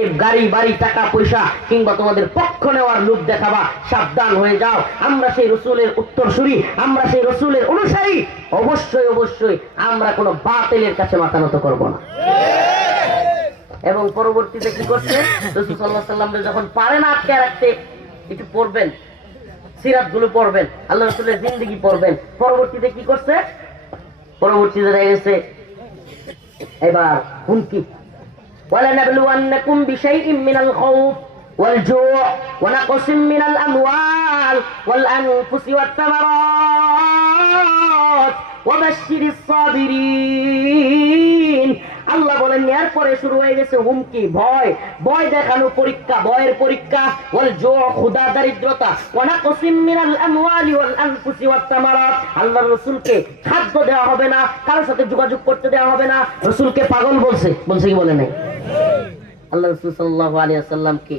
তোমাদেরকে গাড়ি বাড়ি টাকা পয়সা কিংবা তোমাদের পক্ষ নেওয়ার লোভ দেখাবা, সাবধান হয়ে যাও। আমরা সেই রসুলের উত্তরসূরি, আমরা সেই রসুলের অনুসারী, অবশ্যই অবশ্যই আমরা কোনো বাতিলের কাছে মাথা নত করবো না। এবং পরবর্তীতে কি করছে, রাসূল সাল্লাল্লাহু আলাইহি ওয়াসাল্লাম যখন পারে না আটকে রাখতে, একটু পড়বেন, সিরাত গুলো পড়বেন, আল্লাহ রাসূলের জিন্দেগি পড়বেন। পরবর্তীতে কি করছে, পরবর্তীতে দেখা গেছে এবার হুমকি, ওয়ালানাবলুওয়ান্নাকুম বিশাইইম মিনাল খাউফ ওয়াল জু' ওয়া নাকসিম মিনাল আমওয়াল ওয়াল আনফুসি ওয়াত তামারাত ওয়া বাশশিরিস সাবিরিন। আল্লাহ বলেন এরপরে শুরু হয়ে গেছে হুমকি, ভয়, ভয় দেখানো পরীক্ষা, ভয়ের পরীক্ষা, ওয়াল জু' ক্ষুধা দারিদ্রতা, ওয়া নাকসিম মিনাল আমওয়ালি ওয়াল আনফুসি ওয়াত তামারাত। আল্লাহর রাসূলকে খাদ্য দেওয়া হবে না, কারোর সাথে যোগাযোগ করতে দেওয়া হবে না। রাসূলকে পাগল বলছে, বলছে কি বলে নাই? আল্লাহ রাসূল সাল্লাল্লাহু আলাইহি ওয়াসাল্লামকে